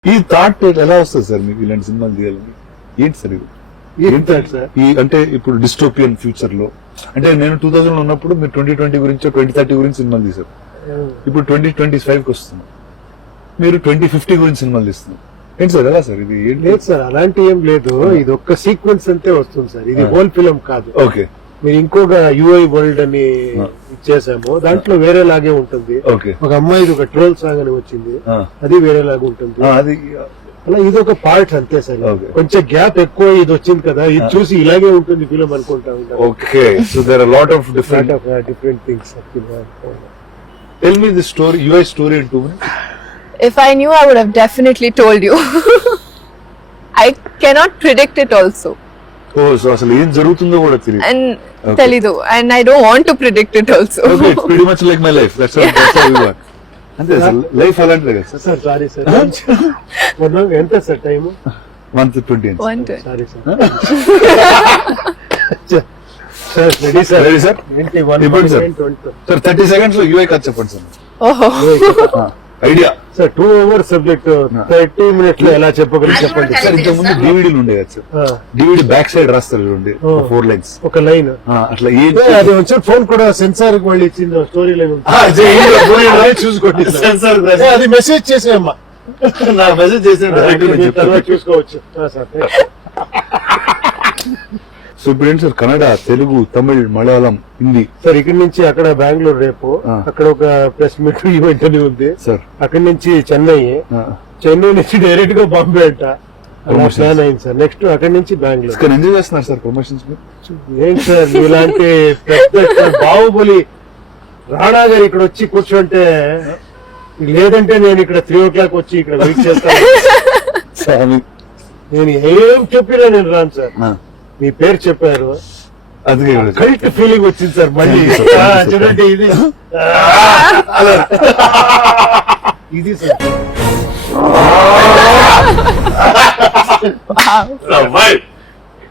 ఈ థాట్ ఎలా వస్తుంది సార్ మీకు ఇలాంటి సినిమాలు తీయాలని? ఏంటి సార్ ఇది? ఈ అంటే ఇప్పుడు డిస్టోపియన్ ఫ్యూచర్ లో, అంటే నేను 2000 లో ఉన్నప్పుడు మీరు 2020 గురించి 2030 గురించి సినిమాలు తీశారు. ఇప్పుడు 2025 కి వస్తున్నాం, మీరు 2050 గురించి సినిమాలు తీస్తున్నారు. ఏంటి సార్ ఎలా సార్ ఇది? లేదు సార్, అలాంటి ఏం లేదు. ఇది ఒక్క సీక్వెన్స్ అంతే వస్తుంది సార్. ఇది హోల్ ఫిల్మ్ కాదు. ఓకే, మీరు ఇంకొక యూఐ వరల్డ్ అని ఇచ్చేసాము, దాంట్లో వేరేలాగే ఉంటుంది. ఓకే. ఒక అమ్మాయిది ఒక ట్రోల్ సాంగ్ అని వచ్చింది, అది వేరేలాగా ఉంటుంది. అది అలా ఇది ఒక పార్ట్ అంతే సార్. కొంచెం గ్యాప్ ఎక్కువ ఇది వచ్చింది కదా, ఇది చూసి ఇలాగే ఉంటుంది ఫిల్మ్ అనుకుంటా ఉంటాను. Okay, so there are lot of different things. Tell me the story, UI story in 2 minutes. If I knew, I would have definitely told you. I cannot predict it also. Oh, so అసలు ఏం జరుగుతుందో కూడా తెలియదు. And telidu, and I don't want to predict it also. Okay, it's pretty much like my life. That's how we work. అంతే sir, life అలాంటిదే కదా sir. Sir sorry sir, ఎంత sir time? 1:20. Sorry sir. Sir ready sir, ready sir. ఇప్పుడు sir 30 seconds లో UI కథ చెప్పండి sir. Oh. Idea sir 2 hours subject 30 minutes లో ఎలా చెప్పగలి చెప్పండి సార్. ఇంతకు ముందు డివిడీలు ఉండే కదా సార్, డివిడీ బ్యాక్ సైడ్ రాస్తారు చూడండి, 4 lines, ఒక లైన్. అట్లా అది వచ్చి ఫోన్ కూడా సెన్సార్ మళ్ళీ ఇచ్చింది, స్టోరీ లైన్ చూసుకోండి. సెన్సార్ అది మెసేజ్ చేసేయమ్మా, నా మెసేజ్ చేసిన తర్వాత చూసుకోవచ్చు సార్. సో ఇప్పుడు ఏంటి సార్, కన్నడ, తెలుగు, తమిళ్, మలయాళం, హిందీ సార్. ఇక్కడి నుంచి అక్కడ బెంగళూరు, రేపు అక్కడ ఒక ప్రెస్ మీట్ ఈవెంట్ అని ఉంది సార్. అక్కడి నుంచి చెన్నై, చెన్నై నుంచి డైరెక్ట్ గా బాంబే అంట, ప్లాన్ అయింది సార్. నెక్స్ట్ అక్కడి నుంచి బెంగళూరు. ఇక్కడ ఎంజాయ్ చేస్తున్నారు సార్ ప్రమోషన్స్ మీరు? ఏంటి సార్ ఇలాంటి పెద్ద బాహుబలి రాణా గారు ఇక్కడ వచ్చి కూర్చుంటే, లేదంటే నేను ఇక్కడ 3 o'clock వచ్చి ఇక్కడ వెయిట్ చేస్తాను. నేను ఏం చెప్పినా నేను రాను సార్. మీ పేరు చెప్పారు, అది కల్ట్ ఫీలింగ్ వచ్చింది సార్. మళ్ళీ చూడండి, ఇది ఇది సార్.